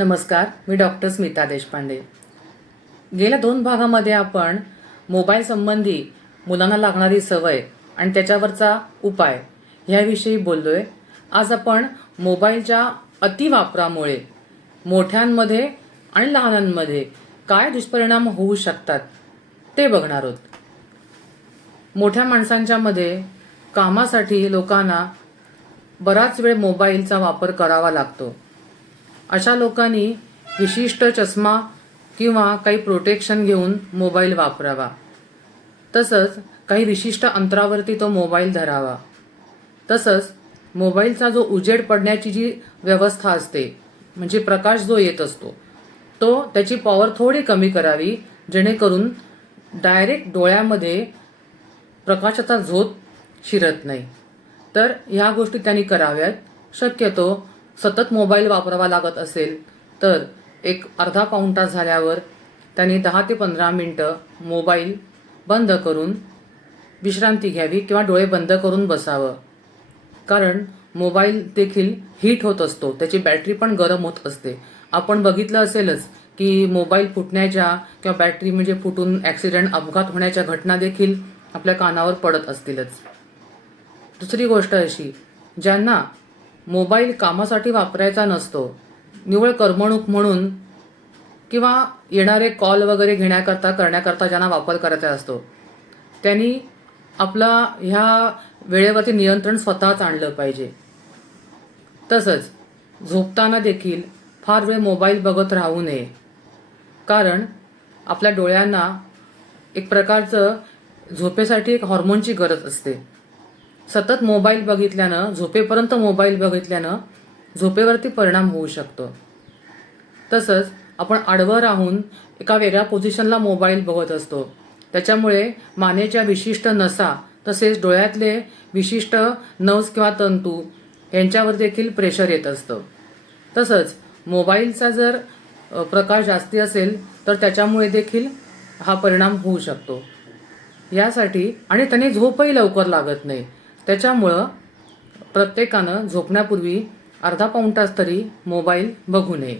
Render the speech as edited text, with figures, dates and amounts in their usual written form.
नमस्कार, मी डॉक्टर स्मिता देशपांडे। गेल्या 2 भागामध्ये आपण मोबाईल संबंधी मुलांना लागणारी सवय आणि त्याच्यावरचा उपाय ह्याविषयी बोललोय। आज आपण मोबाईलच्या अतिवापरामुळे मोठ्यांमध्ये आणि लहानांमध्ये काय दुष्परिणाम होऊ शकतात ते बघणार आहोत। मोठ्या माणसांच्या मध्ये कामासाठी लोकांना बराच वेळ मोबाईलचा वापर करावा लागतो। अशा लोकांनी विशिष्ट चष्मा किंवा काही प्रोटेक्शन घेऊन मोबाईल वापरावा। तसंच काही विशिष्ट अंतरावरती तो मोबाईल धरावा। तसंच मोबाईलचा जो उजेड पडण्याची जी व्यवस्था असते म्हणजे प्रकाश जो येत असतो तो त्याची पॉवर थोडी कमी करावी, जेणेकरून डायरेक्ट डोळ्यामध्ये प्रकाशाचा झोत शिरत नाही। तर ह्या गोष्टी त्यांनी कराव्यात। शक्यतो सतत मोबाईल वापरावा लागत असेल तर एक अर्धा पाऊण तास झाल्यावर त्यांनी 10 ते 15 मिनिटं मोबाईल बंद करून विश्रांती घ्यावी किंवा डोळे बंद करून बसावं। कारण मोबाईल देखील हीट होत असतो, त्याची बॅटरी पण गरम होत असते। आपण बघितलं असेलच की मोबाईल फुटण्याच्या किंवा बॅटरी म्हणजे फुटून ॲक्सिडेंट अपघात होण्याच्या घटना देखील आपल्या कानावर पडत असतीलच। दुसरी गोष्ट अशी, ज्यांना मोबाईल कामासाठी वापरायचा नसतो, निव्वळ करमणूक म्हणून किंवा येणारे कॉल वगैरे करण्याकरता ज्यांना वापर करायचा असतो, त्यांनी आपला ह्या वेळेवरती नियंत्रण स्वतःच आणलं पाहिजे। तसंच झोपताना देखील फार वेळ मोबाईल बघत राहू नये, कारण आपल्या डोळ्यांना एक प्रकारचं झोपेसाठी एक हॉर्मोनची गरज असते। सतत मोबाईल बघितल्यानं, झोपेपर्यंत मोबाईल बघितल्यानं झोपेवरती परिणाम होऊ शकतो। तसंच आपण आडवं राहून एका वेगळ्या पोझिशनला मोबाईल बघत असतो, त्याच्यामुळे मानेच्या विशिष्ट नसा तसेच डोळ्यातले विशिष्ट नर्व्स किंवा तंतू यांच्यावर देखील प्रेशर येत असतं। तसंच मोबाईलचा जर प्रकाश जास्ती असेल तर त्याच्यामुळे देखील हा परिणाम होऊ शकतो। यासाठी आणि त्याने झोपही लवकर लागत नाही, त्याच्यामुळं प्रत्येकानं झोपण्यापूर्वी अर्धा पाऊण तास तरी मोबाईल बघू नये।